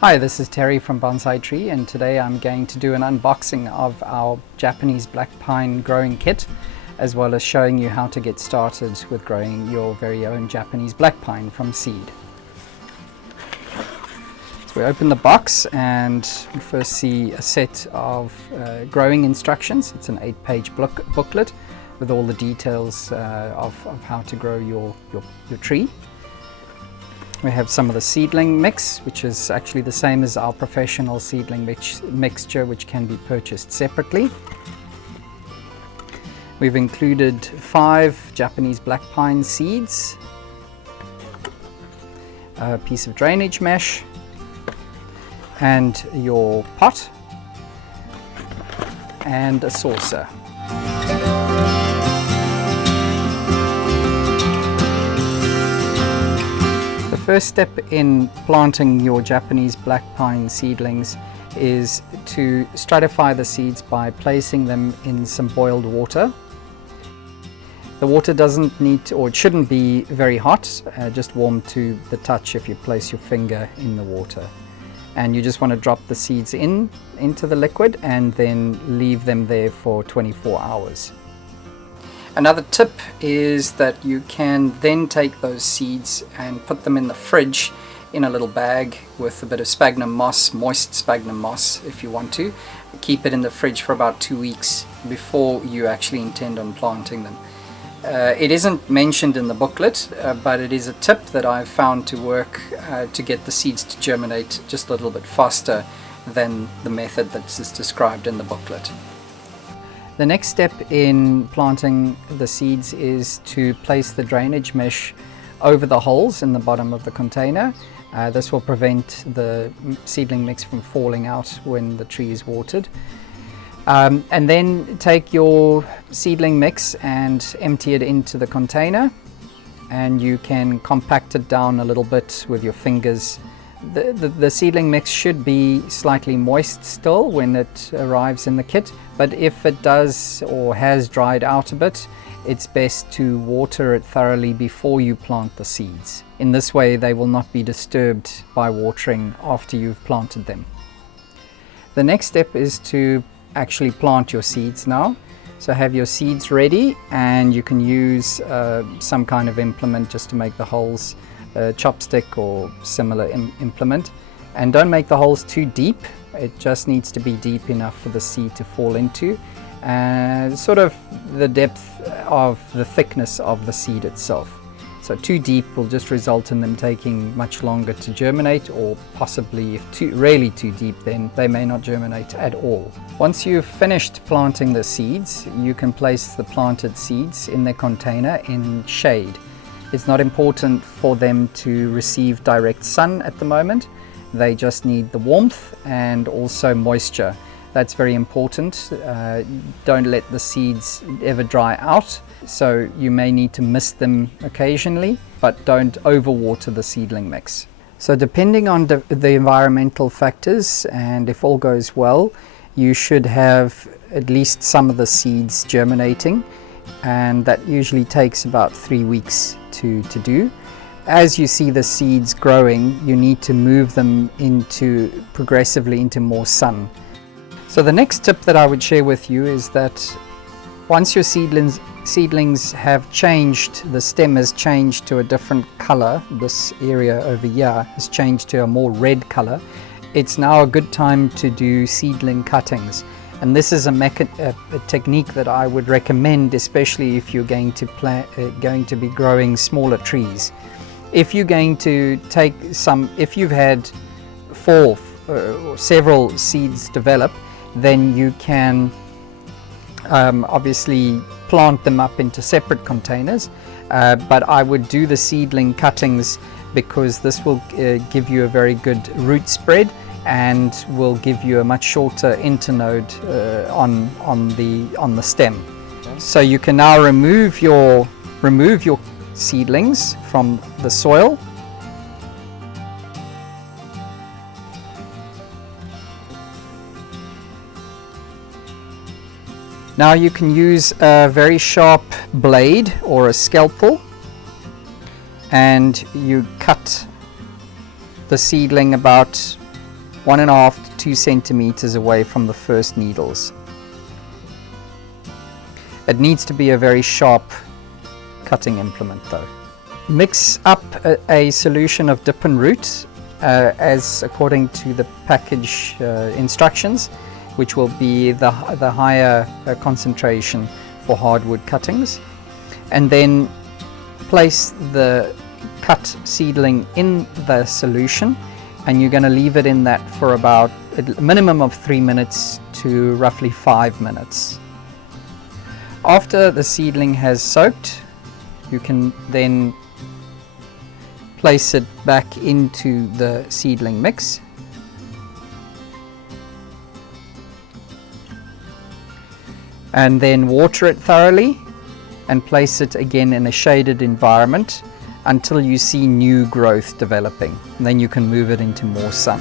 Hi, this is Terry from Bonsai Tree, and today I'm going to do an unboxing of our Japanese black pine growing kit, as well as showing you how to get started with growing your very own Japanese black pine from seed. So we open the box and we first see a set of growing instructions. It's an 8-page booklet with all the details of how to grow your tree. We have some of the seedling mix, which is actually the same as our professional seedling mixture, which can be purchased separately. We've included 5 Japanese black pine seeds, a piece of drainage mesh, and your pot, and a saucer. The first step in planting your Japanese black pine seedlings is to stratify the seeds by placing them in some boiled water. The water doesn't need to, or it shouldn't be very hot, just warm to the touch if you place your finger in the water. And you just want to drop the seeds into the liquid and then leave them there for 24 hours. Another tip is that you can then take those seeds and put them in the fridge in a little bag with a bit of sphagnum moss, moist sphagnum moss if you want to. Keep it in the fridge for about 2 weeks before you actually intend on planting them. It isn't mentioned in the booklet, but it is a tip that I've found to work to get the seeds to germinate just a little bit faster than the method that's described in the booklet. The next step in planting the seeds is to place the drainage mesh over the holes in the bottom of the container. This will prevent the seedling mix from falling out when the tree is watered. And then take your seedling mix and empty it into the container, and you can compact it down a little bit with your fingers. The seedling mix should be slightly moist still when it arrives in the kit, but if it does or has dried out a bit, it's best to water it thoroughly before you plant the seeds. In this way they will not be disturbed by watering after you've planted them. The next step is to actually plant your seeds now. So have your seeds ready, and you can use some kind of implement just to make the holes, a chopstick or similar implement, and don't make the holes too deep. It just needs to be deep enough for the seed to fall into, and sort of the depth of the thickness of the seed itself. So too deep will just result in them taking much longer to germinate, or possibly if really too deep, then they may not germinate at all. Once you've finished planting the seeds, you can place the planted seeds in their container in shade. It's not important for them to receive direct sun at the moment. They just need the warmth and also moisture. That's very important. Don't let the seeds ever dry out. So you may need to mist them occasionally, but don't overwater the seedling mix. So depending on the environmental factors, and if all goes well, you should have at least some of the seeds germinating, and that usually takes about 3 weeks to do. As you see the seeds growing, you need to move them progressively into more sun. So the next tip that I would share with you is that once your seedlings have changed, the stem has changed to a different color, this area over here has changed to a more red color, it's now a good time to do seedling cuttings. And this is a technique that I would recommend, especially if you're going to be growing smaller trees. If you're going to take if you've had 4 or several seeds develop, then you can obviously plant them up into separate containers, but I would do the seedling cuttings because this will give you a very good root spread and will give you a much shorter internode on the stem. So you can now remove your seedlings from the soil. Now you can use a very sharp blade or a scalpel, and you cut the seedling about 1.5 to 2 centimeters away from the first needles. It needs to be a very sharp cutting implement though. Mix up a solution of dip and root as according to the package instructions, which will be the higher concentration for hardwood cuttings, and then place the cut seedling in the solution, and you're going to leave it in that for about a minimum of 3 minutes to roughly 5 minutes. After the seedling has soaked, you can then place it back into the seedling mix. And then water it thoroughly and place it again in a shaded environment until you see new growth developing. And then you can move it into more sun.